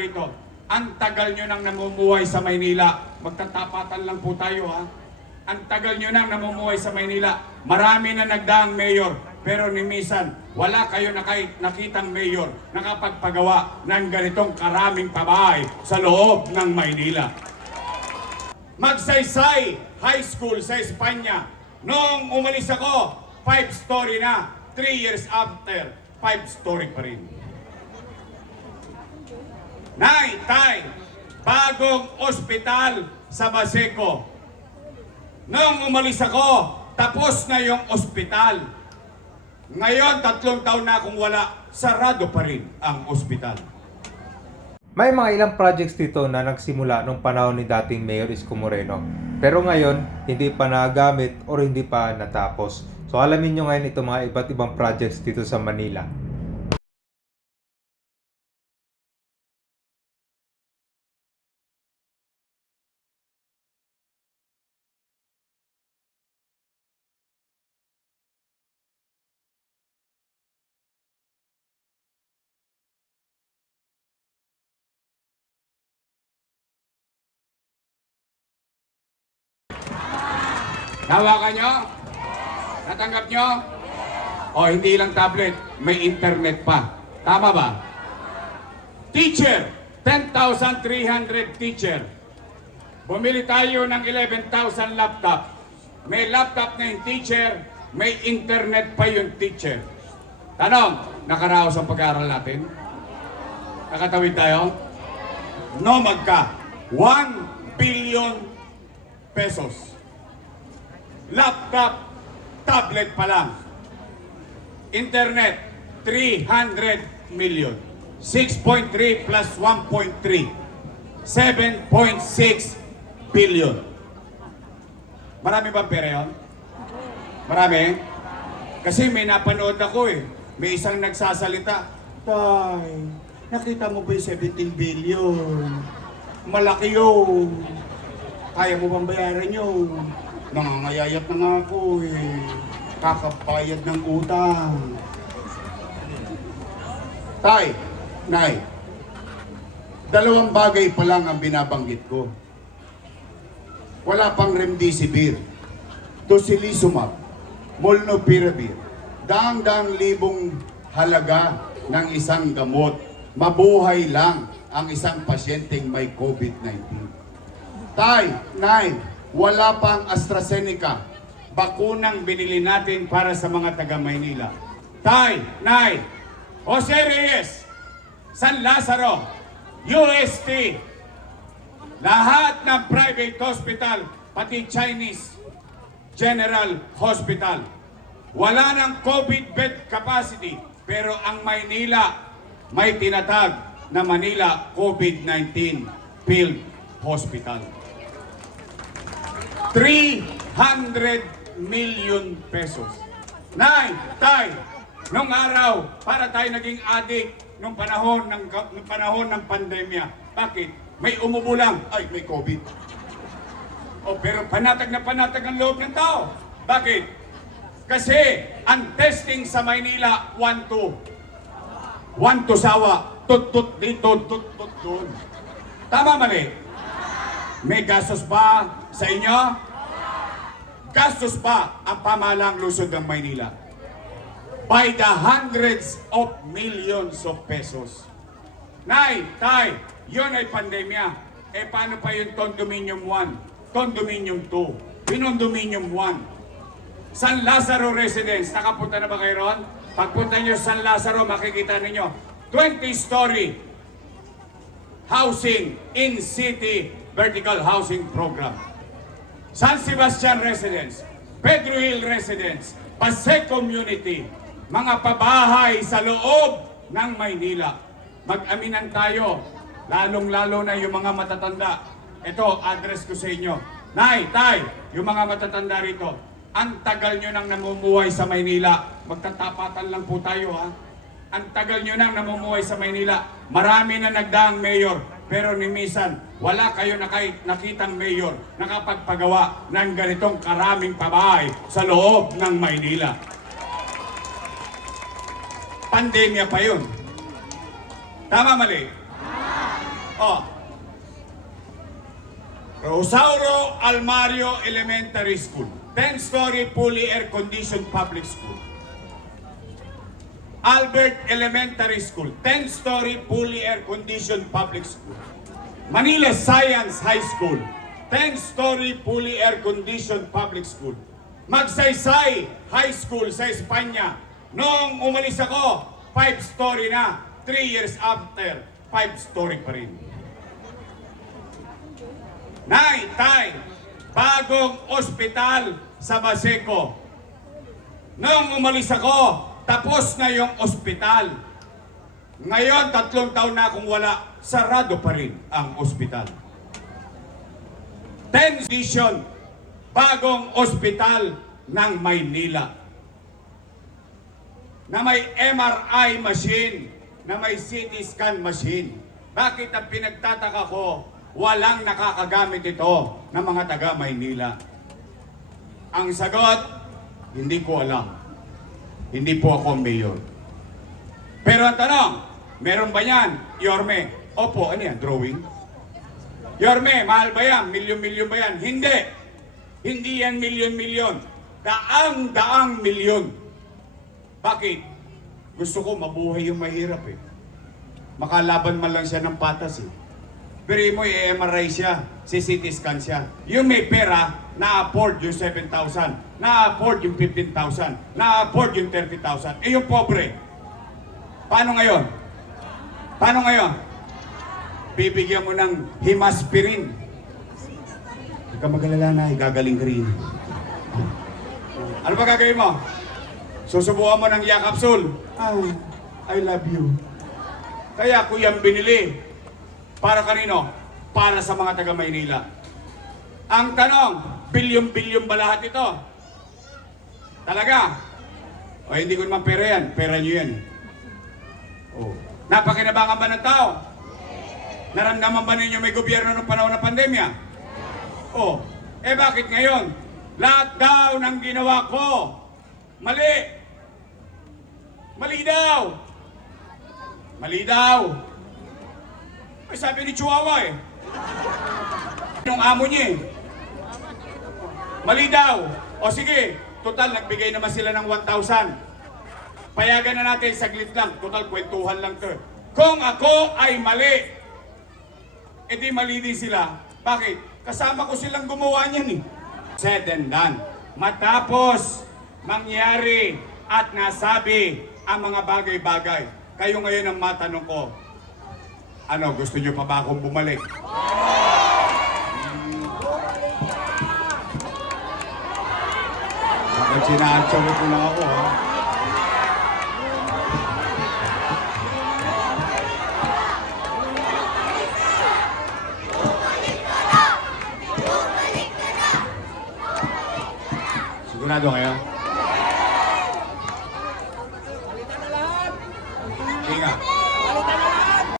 rito, ang tagal nyo nang namumuhay sa Maynila. Magtatapatan lang po tayo ha. Ang tagal nyo nang namumuhay sa Maynila. Marami na nagdaang mayor. Pero ni Misan, wala kayo nakitang mayor nakapagpagawa ng ganitong karaming pabahay sa loob ng Maynila. Magsaysay High School sa Espanya. Noong umalis ako, five story na. Three years after, five story pa rin. Nay, tay, bagong ospital sa Baseco. Noong umalis ako, tapos na yung ospital. Ngayon, tatlong taon na akong wala, sarado pa rin ang ospital. May mga ilang projects dito na nagsimula nung panahon ni dating Mayor Isko Moreno. Pero ngayon, hindi pa nagamit o hindi pa natapos. So alamin nyo ngayon itong mga iba't ibang projects dito sa Manila. Nawakan nyo? Natanggap nyo? O hindi lang tablet, may internet pa. Tama ba? Teacher, 10,300 teacher. Bumili tayo ng 11,000 laptop. May laptop na yung teacher, may internet pa yung teacher. Tanong, nakaraos ang pag-aaral natin? Nakatawid tayo? No magka. 1 billion pesos laptop, tablet pa lang. Internet, 300 million. 6.3 plus 1.3. 7.6 billion. Marami ba pera yun? Marami? Kasi may napanood ako eh. May isang nagsasalita, Tay, nakita mo ba yung 17 billion? Malaki yun. Kaya mo bang bayaran yun? Nangangayayat na nga ako eh. Kakabayad ng utang. Tay, Nay, dalawang bagay pa lang ang binabanggit ko. Wala pang remdesivir, tocilizumab, molnupiravir, daang-daang libong halaga ng isang gamot. Mabuhay lang ang isang pasyenteng may COVID-19. Tay, Nay, wala pang AstraZeneca. Bakunang binili natin para sa mga taga Maynila. Tay, Nay, Jose Reyes, San Lazaro, UST, lahat ng private hospital, pati Chinese General Hospital. Wala ng COVID bed capacity, pero ang Maynila may tinatag na Manila COVID-19 Field Hospital. 300 million pesos. Nay, tay, nung araw, para tayo naging adik nung panahon ng nung panahon ng pandemya. Bakit? May umubo lang, ay may COVID. O pero panatag na panatag ang loob ng tao. Bakit? Kasi ang testing sa Maynila 1-2. 1 to sawa, tut-tut dito, tut-tut doon. Tama mali? May gastos ba sa inyo? Gastos ba ang pamahalang lungsod ng Maynila? By the hundreds of millions of pesos. Nay, tay, yun ay pandemya. Eh paano pa yung condominium 1? Condominium 2? Pinondominium 1? San Lazaro Residence, nakapunta na ba kayo ron? Pagpunta nyo sa San Lazaro, makikita ninyo, 20-story housing in city vertical housing program. San Sebastian Residence, Pedro Hill Residence, Pasay Community, mga pabahay sa loob ng Maynila. Mag-aminan tayo, lalong-lalo na yung mga matatanda. Ito, address ko sa inyo. Nay, tay, yung mga matatanda rito, ang tagal nyo nang namumuhay sa Maynila. Magtatapatan lang po tayo ha. Ang tagal nyo nang namumuhay sa Maynila. Marami na nagdaang mayor. Pero ni Misan, wala kayo nakay, nakitang mayor nakapagpagawa ng ganitong karaming pabahay sa loob ng Maynila. Pandemya pa yun. Tama mali? Oh. Rosauro Almario Elementary School. 10-story fully air-conditioned public school. Albert Elementary School. 10-story fully air-conditioned public school. Manila Science High School. 10-story fully air-conditioned public school. Magsaysay High School sa Espanya. Noong umalis ako, 5-story na. 3 years after, 5-story pa rin. Nay, tay, bagong ospital sa Baseco. Noong umalis ako, tapos na yung ospital. Ngayon, tatlong taon na akong wala, sarado pa rin ang ospital. 10 edition, bagong ospital ng Maynila. Na may MRI machine, na may CT scan machine. Bakit ang pinagtataka ko, walang nakakagamit ito ng mga taga Maynila? Ang sagot, hindi ko alam. Hindi po ako mayor. Pero ang tanong, meron ba yan? Yorme, opo, ano yan, drawing? Yorme, mahal ba yan? Milyon-milyon ba yan? Hindi. Hindi yan milyon-milyon. Daang-daang milyon. Bakit? Gusto ko mabuhay yung mahirap eh. Makalaban man lang siya ng patas eh. Pero mo i-MRI siya, CCT scan siya. Yung may pera, na-afford yung 7,000, na-afford yung 15,000, na-afford yung 30,000. Eh yung pobre, paano ngayon? Paano ngayon? Bibigyan mo ng himaspirin. Huwag ka magalala na, gagaling ka rin. Ano ba gagawin mo? Susubukan mo ng yakapsul. Ah, I love you. Kaya kuyang binili. Para kanino? Para sa mga taga Maynila. Ang tanong, bilyon-bilyon ba lahat ito? Talaga? O hindi ko naman pera yan. Pera nyo yan. Oh. Napakinabangan ba ng tao? Naramdaman ba ninyo may gobyerno ng panahon ng pandemya? Oh. Eh bakit ngayon? Lahat daw ng ginawa ko. Mali. Mali daw. Mali daw. Ay, sabi ni Chihuahua eh. Yung amo niya eh. Mali daw. O sige, total nagbigay naman sila ng 1,000. Payagan na natin saglit lang. Total kwentuhan lang to. Kung ako ay mali, edi mali din sila. Bakit? Kasama ko silang gumawa niyan eh. Said and done. Matapos mangyari at nasabi ang mga bagay-bagay. Kayo ngayon ang matanong ko, ano, gusto nyo pa ba akong bumalik? Bakit sinaantsaw ko lang ako, ha? Sigurado kayo?